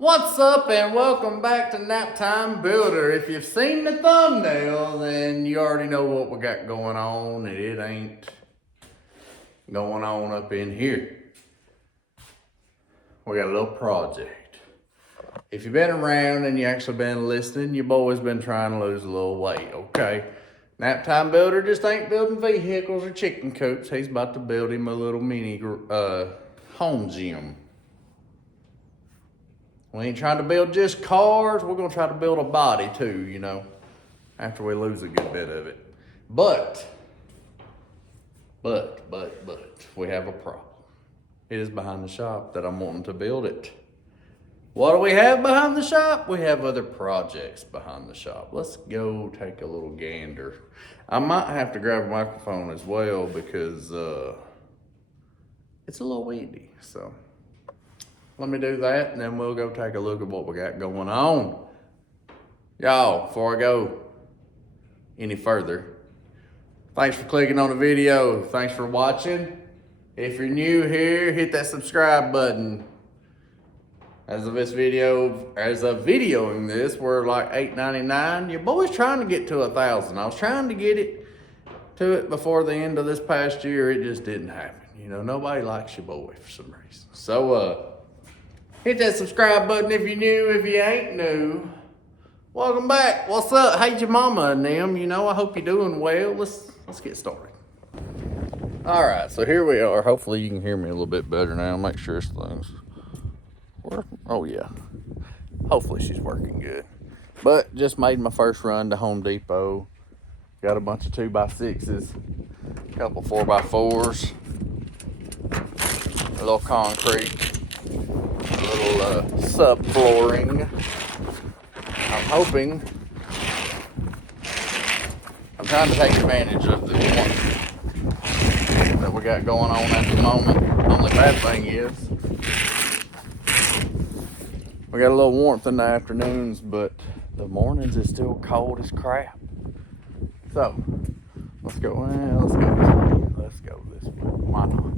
What's up and welcome back to Naptime Builder. If you've seen the thumbnail, then you already know what we got going on, and it ain't going on up in here. We got a little project. If you've been around and you actually been listening, your boy's been trying to lose a little weight, okay? Naptime Builder just ain't building vehicles or chicken coops. He's about to build him a little mini home gym. We ain't trying to build just cars. We're gonna try to build a body too, you know, after we lose a good bit of it. But, we have a problem. It is behind the shop that I'm wanting to build it. What do we have behind the shop? We have other projects behind the shop. Let's go take a little gander. I might have to grab a microphone as well because it's a little windy, so. Let me do that, and then we'll go take a look at what we got going on. Y'all, before I go any further, thanks for clicking on the video. Thanks for watching. If you're new here, hit that subscribe button. As of videoing this, we're like $8.99. Your boy's trying to get to 1,000. I was trying to get it to it before the end of this past year. It just didn't happen. You know, nobody likes your boy for some reason. So, hit that subscribe button if you're new. If you ain't new, welcome back. What's up? How's your mama and them? You know, I hope you're doing well. Let's get started. All right, so here we are. Hopefully you can hear me a little bit better now. Make sure things work. Oh yeah. Hopefully she's working good. But just made my first run to Home Depot. Got a bunch of 2x6s, a couple 4x4s, a little concrete, little subflooring. I'm trying to take advantage of the warmth that we got going on at the moment. The only bad thing is we got a little warmth in the afternoons, but the mornings is still cold as crap. So let's go this way. Let's go this way. Why not?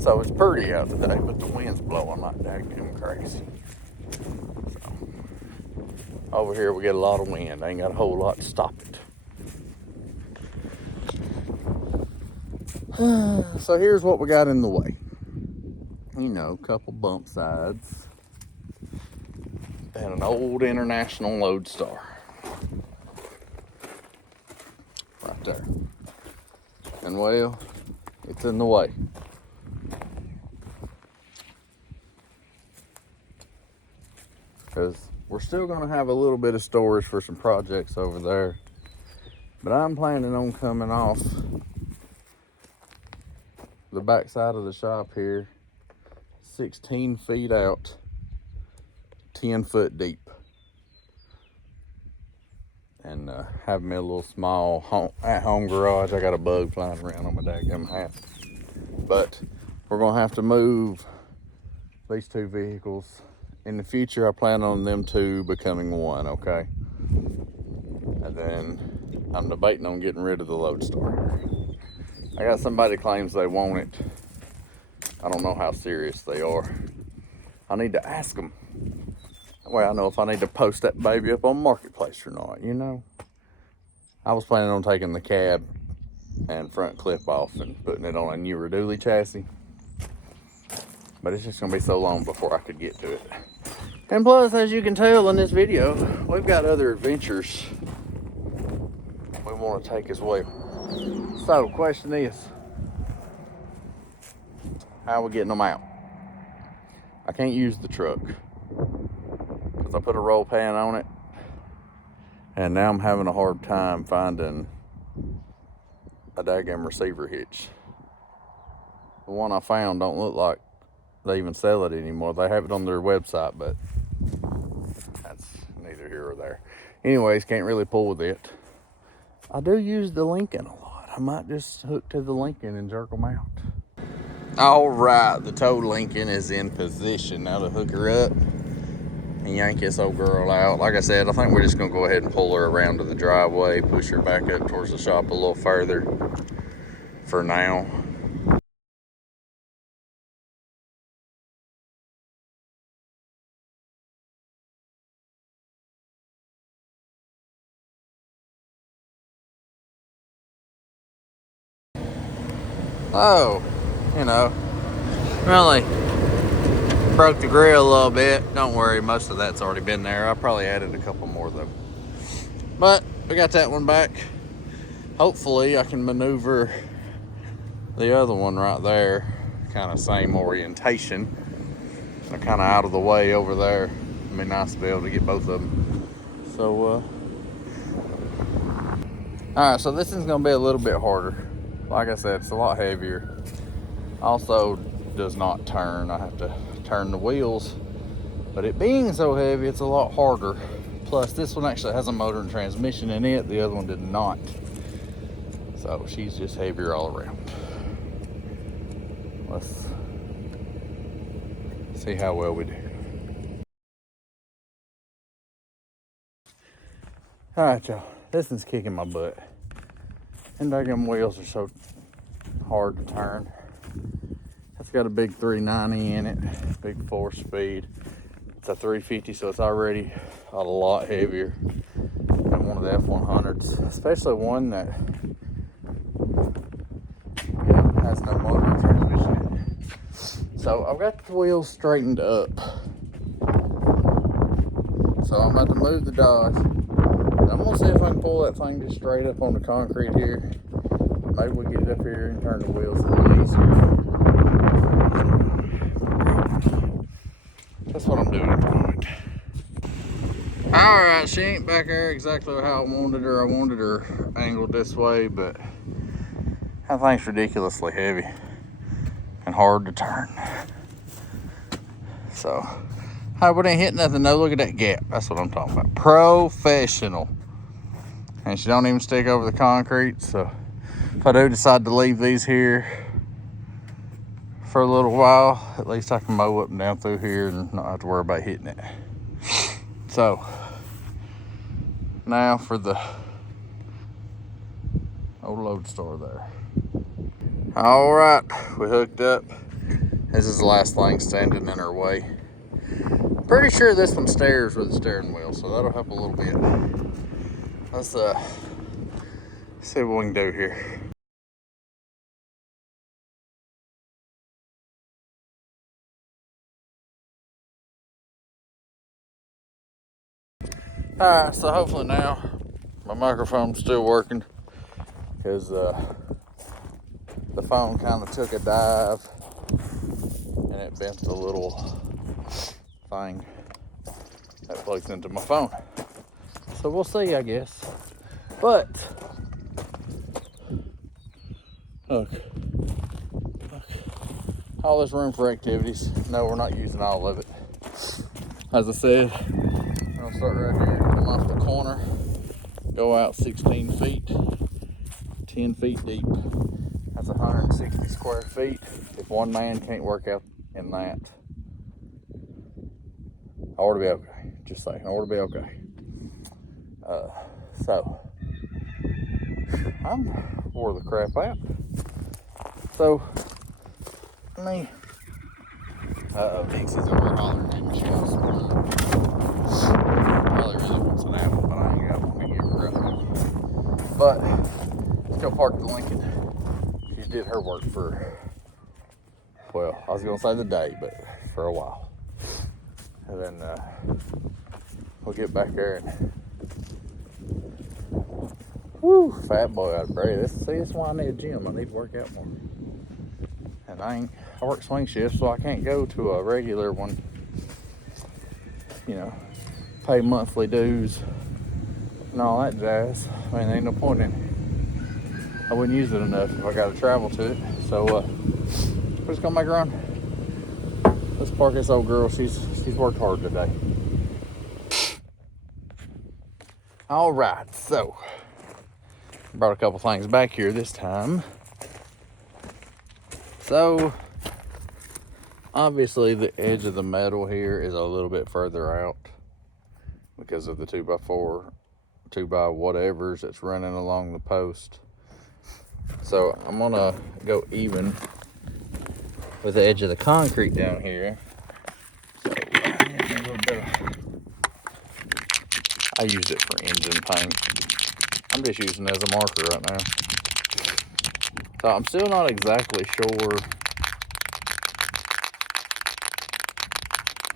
So it's pretty out today, but the wind's blowing like daggum crazy. So, over here we get a lot of wind. Ain't got a whole lot to stop it. So here's what we got in the way. You know, a couple bump sides and an old International Lodestar. Right there. And well, it's in the way. Because we're still going to have a little bit of storage for some projects over there. But I'm planning on coming off the back side of the shop here, 16 feet out, 10 foot deep. And have me a little small at-home garage. I got a bug flying around on my daggum hat. But we're going to have to move these two vehicles. In the future, I plan on them two becoming one, okay? And then I'm debating on getting rid of the Lodestar. I got somebody claims they want it. I don't know how serious they are. I need to ask them. That way I know if I need to post that baby up on Marketplace or not, you know? I was planning on taking the cab and front clip off and putting it on a newer dually chassis. But it's just gonna be so long before I could get to it. And plus, as you can tell in this video, we've got other adventures we want to take as well. So, question is, how are we getting them out? I can't use the truck because I put a roll pan on it, and now I'm having a hard time finding a daggum receiver hitch. The one I found don't look like they even sell it anymore. They have it on their website, but that's neither here or there. Anyways, can't really pull with it. I do use the Lincoln a lot. I might just hook to the Lincoln and jerk them out. All right, the tow Lincoln is in position now to hook her up and yank this old girl out. Like I said, I think we're just gonna go ahead and pull her around to the driveway, push her back up towards the shop a little further for now. Oh, you know, really broke the grill a little bit. Don't worry, most of that's already been there. I probably added a couple more though. But we got that one back. Hopefully I can maneuver the other one right there. Kind of same orientation. They're kind of out of the way over there. It'd be nice to be able to get both of them. So, all right, so this is gonna be a little bit harder. Like I said, it's a lot heavier. Also does not turn. I have to turn the wheels, but it being so heavy, it's a lot harder. Plus this one actually has a motor and transmission in it. The other one did not. So she's just heavier all around. Let's see how well we do. All right, y'all, this one's kicking my butt. And them wheels are so hard to turn. It's got a big 390 in it, big 4-speed. It's a 350, so it's already a lot heavier than one of the F100s, especially one that, you know, has no motor and transmission in it. So I've got the wheels straightened up. So I'm about to move the Dodge. I'm gonna see if I can pull that thing just straight up on the concrete here. Maybe we get it up here and turn the wheels a little easier. That's what I'm doing at the moment. Alright, she ain't back there exactly how I wanted her. I wanted her angled this way, but that thing's ridiculously heavy and hard to turn. So, I wouldn't hit nothing though. Look at that gap. That's what I'm talking about. Professional. And she don't even stick over the concrete, so if I do decide to leave these here for a little while, at least I can mow up and down through here and not have to worry about hitting it. So now for the old load store there. All right, we hooked up. This is the last thing standing in our way. Pretty sure this one steers with the steering wheel, so that'll help a little bit. Let's see what we can do here. All right, so hopefully now my microphone's still working, because the phone kind of took a dive and it bent the little thing that plugs into my phone. So we'll see, I guess. But look, all this room for activities. No, we're not using all of it. As I said, I'll start right here, come off the corner, go out 16 feet, 10 feet deep. That's 160 square feet. If one man can't work out in that, I ought to be okay. Just saying, I ought to be okay. So, I'm wore the crap out. So, let me, Dixie's over hollering at me. She wants probably really wants an apple, but I ain't got one to give her up. But, let's go park the Lincoln. She did her work for, well, I was gonna say the day, but for a while. And then, we'll get back there and, whoo, fat boy out of breath. That's why I need a gym. I need to work out more. And I work swing shifts, so I can't go to a regular one. You know, pay monthly dues and all that jazz. I mean, there ain't no point in it. I wouldn't use it enough if I got to travel to it. So, we're just gonna make a run. Let's park this old girl. She's worked hard today. All right, so brought a couple things back here this time. So obviously the edge of the metal here is a little bit further out because of the 2x4, 2x whatevers that's running along the post. So I'm gonna go even with the edge of the concrete down here. So a little bit I use it for engine paint. I'm just using it as a marker right now. So I'm still not exactly sure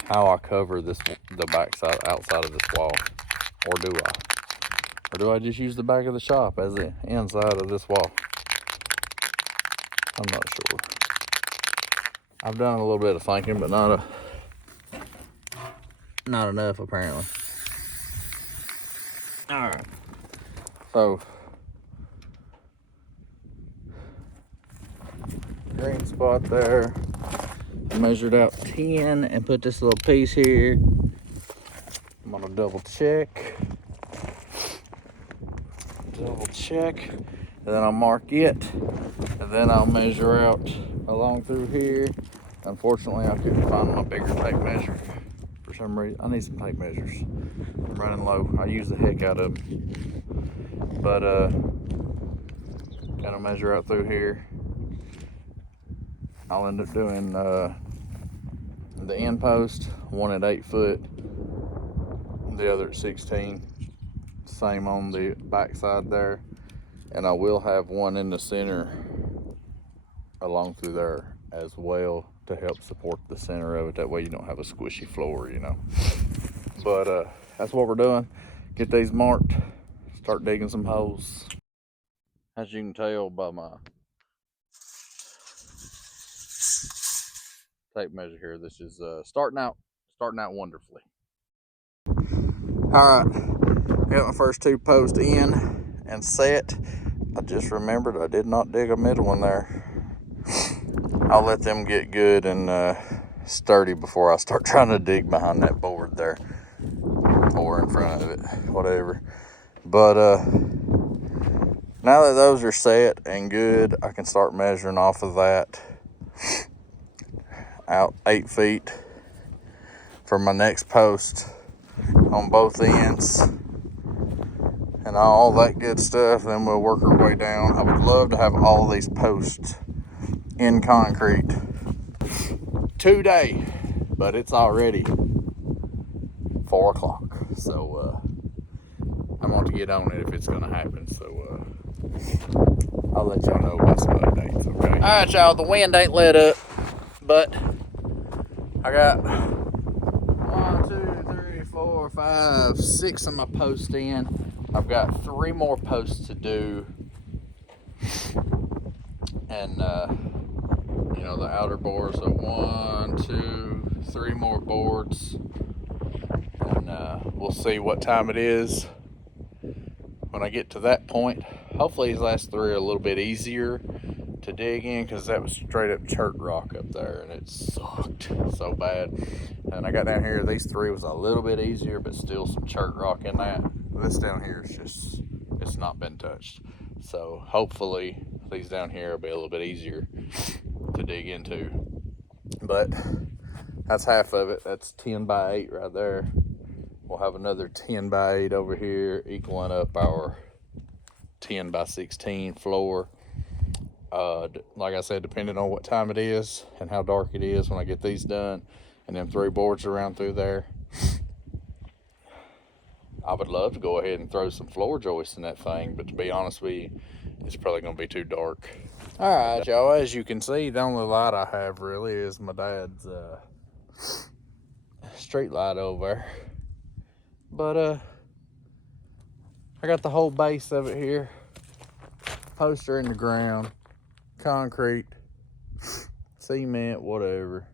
how I cover the backside, outside of this wall, or do I? Or do I just use the back of the shop as the inside of this wall? I'm not sure. I've done a little bit of thinking, but not enough apparently. All right. So green spot there. I measured out 10 and put this little piece here. I'm gonna double check, and then I'll mark it, and then I'll measure out along through here. Unfortunately, I couldn't find my bigger tape measure for some reason. I need some tape measures. I'm running low. I use the heck out of them, but gotta measure out through here. I'll end up doing the end post, one at 8 foot, the other at 16. Same on the back side there, and I will have one in the center along through there as well to help support the center of it. That way you don't have a squishy floor, you know. But that's what we're doing. Get these marked, start digging some holes. As you can tell by my tape measure here, this is starting out wonderfully. All right, got my first 2 posts in and set. I just remembered I did not dig a middle one there. I'll let them get good and sturdy before I start trying to dig behind that board there, or in front of it, whatever. But now that those are set and good, I can start measuring off of that out 8 feet for my next post on both ends and all that good stuff. Then we'll work our way down. I would love to have all of these posts in concrete today, but it's already 4 o'clock, so I'm going to get on it if it's going to happen. So I'll let y'all know about some updates, okay? All right, y'all, the wind ain't let up, but I got 1, 2, 3, 4, 5, 6 of my posts in. I've got 3 more posts to do, and you know, the outer boards are 1, 2, 3 more boards, and we'll see what time it is when I get to that point. Hopefully these last 3 are a little bit easier to dig in, because that was straight up chert rock up there and it sucked so bad. And I got down here, these 3 was a little bit easier, but still some chert rock in that. This down here is just, it's not been touched. So hopefully these down here will be a little bit easier to dig into. But that's half of it. That's 10 by 8 right there. We'll have another 10 by 8 over here, equaling up our 10 by 16 floor. Like I said, depending on what time it is and how dark it is when I get these done, and then 3 boards around through there, I would love to go ahead and throw some floor joists in that thing, but to be honest with you, it's probably going to be too dark. All right, y'all, as you can see, the only light I have really is my dad's street light over there. But I got the whole base of it here, poster in the ground, concrete, cement, whatever.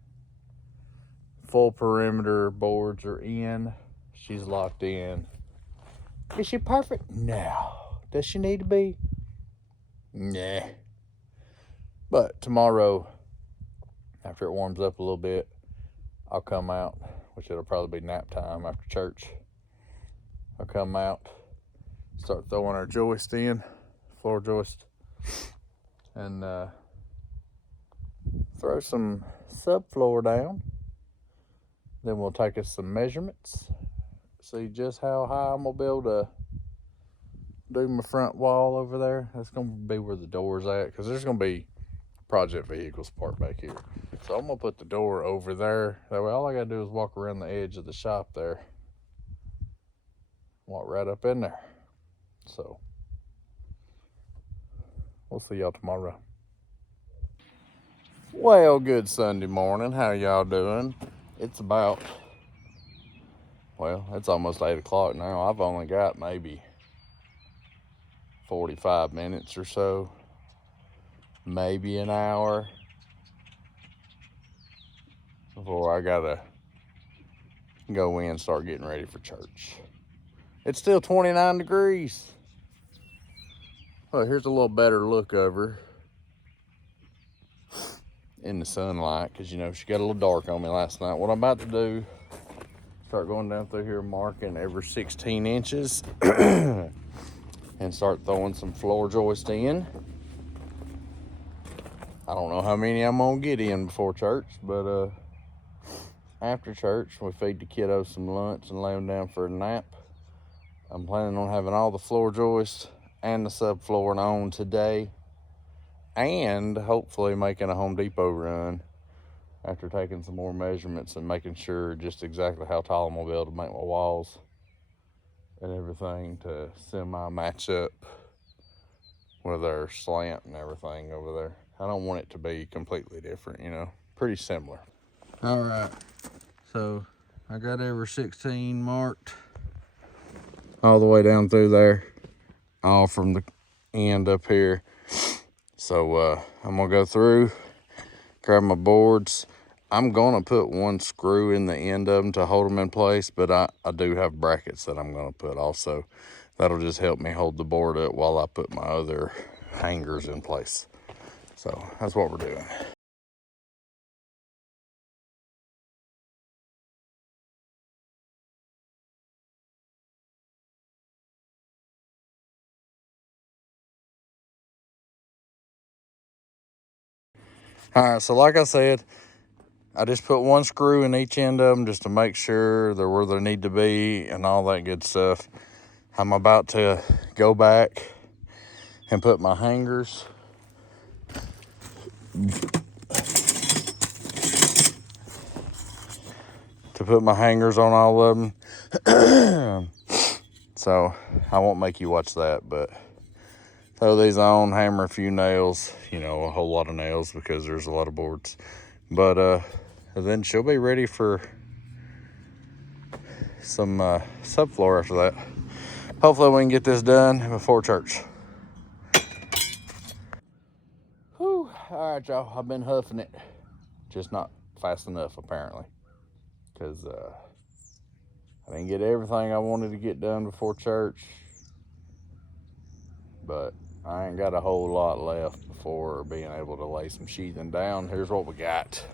Full perimeter boards are in. She's locked in. Is she perfect? No. Does she need to be? Nah. But tomorrow, after it warms up a little bit, I'll come out, which it'll probably be nap time after church. I'll come out, start throwing our joist in, floor joist, and throw some subfloor down. Then we'll take us some measurements, see just how high I'm gonna be able to do my front wall over there. That's gonna be where the door's at, because there's gonna be project vehicles parked back here. So I'm gonna put the door over there. That way all I gotta do is walk around the edge of the shop there. Walk right up in there. So we'll see y'all tomorrow. Well, good Sunday morning. How y'all doing? It's about, well, it's almost 8 o'clock now. I've only got maybe 45 minutes or so, maybe an hour before I gotta go in and start getting ready for church. It's still 29 degrees. Well, here's a little better look over in the sunlight because, you know, she got a little dark on me last night. What I'm about to do, start going down through here marking every 16 inches and start throwing some floor joist in. I don't know how many I'm gonna get in before church, but after church, we feed the kiddos some lunch and lay them down for a nap. I'm planning on having all the floor joists and the subflooring on today, and hopefully making a Home Depot run after taking some more measurements and making sure just exactly how tall I'm gonna be able to make my walls and everything to semi-match up with their slant and everything over there. I don't want it to be completely different, you know, pretty similar. All right, so I got every 16 marked all the way down through there, all from the end up here. So I'm gonna go through, grab my boards. I'm gonna put one screw in the end of them to hold them in place, but I do have brackets that I'm gonna put also. That'll just help me hold the board up while I put my other hangers in place. So that's what we're doing. All right, so like I said, I just put one screw in each end of them just to make sure they're where they need to be and all that good stuff. I'm about to go back and put my hangers on all of them. So I won't make you watch that, but throw these on, hammer a few nails, you know, a whole lot of nails because there's a lot of boards. But then she'll be ready for some subfloor after that. Hopefully we can get this done before church. Whew. All right, y'all, I've been huffing it. Just not fast enough, apparently, because I didn't get everything I wanted to get done before church, but I ain't got a whole lot left before being able to lay some sheathing down. Here's what we got.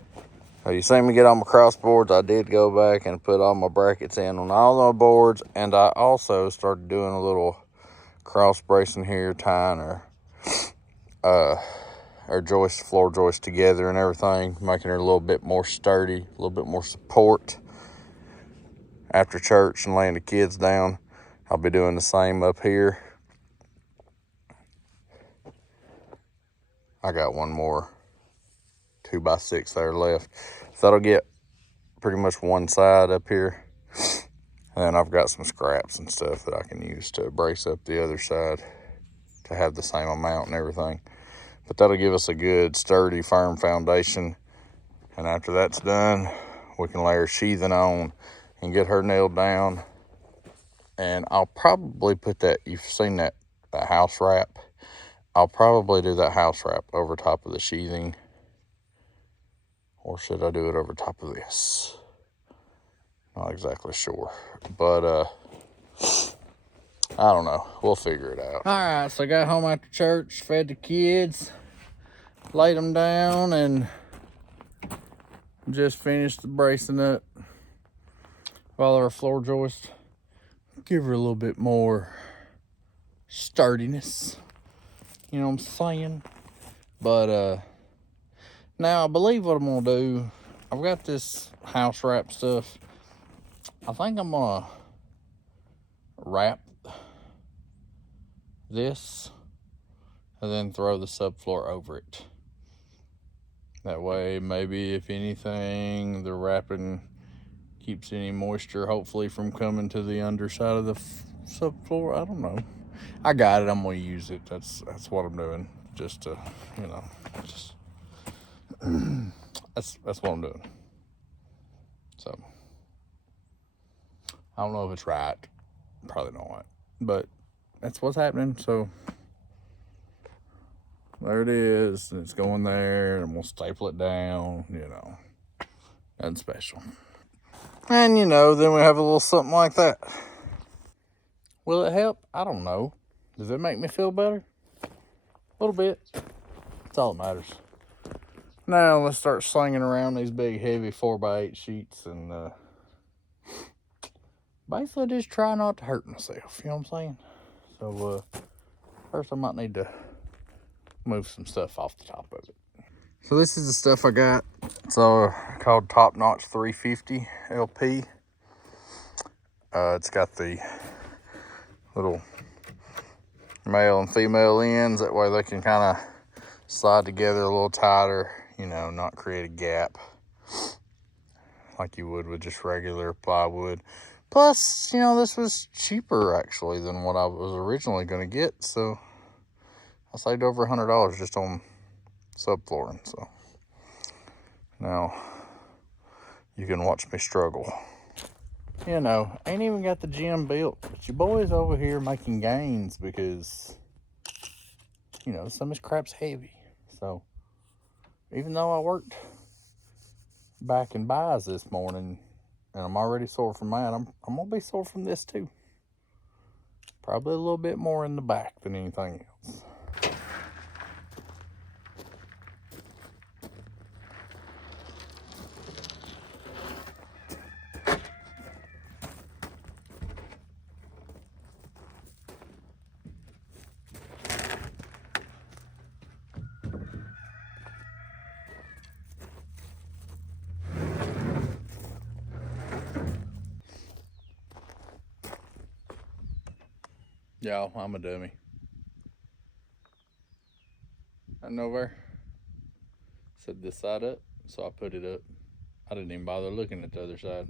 So you see me get on my cross boards. I did go back and put all my brackets in on all my boards, and I also started doing a little cross bracing here, tying our joist, floor joist together and everything, making her a little bit more sturdy, a little bit more support. After church and laying the kids down, I'll be doing the same up here. I got one more 2x6 there left. So that'll get pretty much one side up here. And then I've got some scraps and stuff that I can use to brace up the other side to have the same amount and everything. But that'll give us a good, sturdy, firm foundation. And after that's done, we can lay her sheathing on and get her nailed down. And I'll probably put that, you've seen that house wrap. I'll probably do that house wrap over top of the sheathing. Or should I do it over top of this? Not exactly sure. But I don't know. We'll figure it out. All right, so I got home after church, fed the kids, laid them down, and just finished the bracing up while our floor joist. Give her a little bit more sturdiness. You know what I'm saying? But now I believe what I'm gonna do, I've got this house wrap stuff. I think I'm gonna wrap this and then throw the subfloor over it. That way, maybe if anything, the wrapping keeps any moisture hopefully from coming to the underside of the subfloor. I don't know. I got it. I'm gonna use it. That's what I'm doing. Just to, you know, just that's what I'm doing. So I don't know if it's right. Probably not. But that's what's happening. So there it is. And it's going there. And we'll staple it down. You know, nothing special. And, you know, then we have a little something like that. Will it help? I don't know. Does it make me feel better? A little bit. That's all that matters. Now let's start slinging around these big, heavy 4x8 sheets and basically just try not to hurt myself. You know what I'm saying? So first I might need to move some stuff off the top of it. So this is the stuff I got. It's called Top Notch 350 LP. It's got the little male and female ends. That way they can kind of slide together a little tighter, you know, not create a gap like you would with just regular plywood. Plus, you know, this was cheaper actually than what I was originally going to get. So I saved over $100 just on subflooring. So now you can watch me struggle. You know, ain't even got the gym built, but your boy's over here making gains because, you know, some of this crap's heavy. So even though I worked back in buys this morning and I'm already sore from that, I'm gonna be sore from this too. Probably a little bit more in the back than anything else. Y'all, I'm a dummy. I know where. Set this side up, so I put it up. I didn't even bother looking at the other side.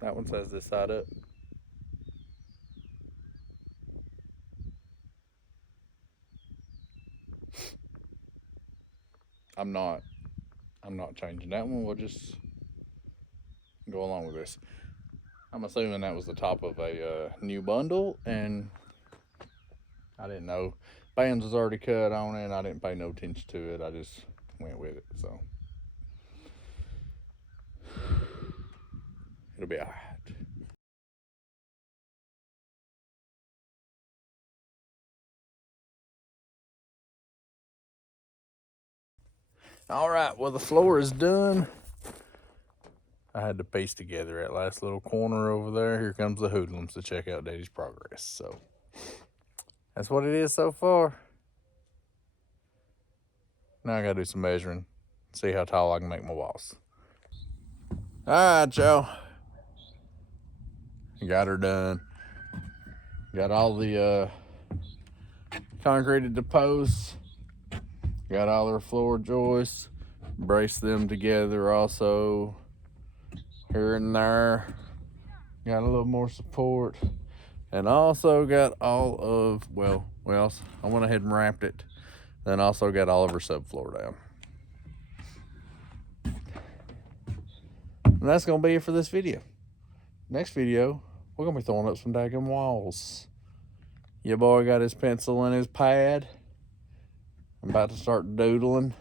That one says this side up. I'm not changing that one. We'll just go along with this. I'm assuming that was the top of a new bundle, and I didn't know. Bands was already cut on it, and I didn't pay no attention to it. I just went with it, so it'll be all right. All right, well, the floor is done. I had to piece together that last little corner over there. Here comes the hoodlums to check out Daddy's progress. So that's what it is so far. Now I gotta do some measuring, see how tall I can make my walls. All right, y'all. Got her done. Got all the concreted the posts. Got all her floor joists. Braced them together also. Here and there. Got a little more support. And also got all of, well, I went ahead and wrapped it. Then also got all of her subfloor down. And that's going to be it for this video. Next video, we're going to be throwing up some daggum walls. Your boy got his pencil and his pad. I'm about to start doodling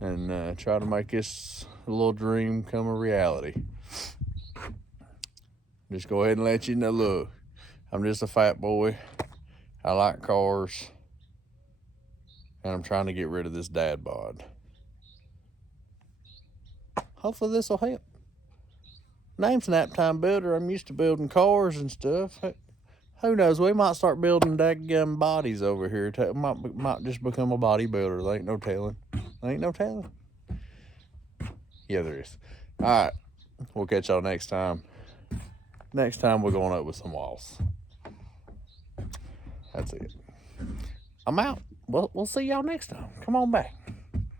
and try to make this little dream come a reality. Just go ahead and let you know, look, I'm just a fat boy. I like cars. And I'm trying to get rid of this dad bod. Hopefully this will help. Name's Naptime Builder. I'm used to building cars and stuff. Who knows? We might start building daggum bodies over here. Might just become a bodybuilder. There ain't no telling. There ain't no telling. Yeah, there is. All right. We'll catch y'all next time. Next time we're going up with some walls. That's it. I'm out. We'll see y'all next time. Come on back.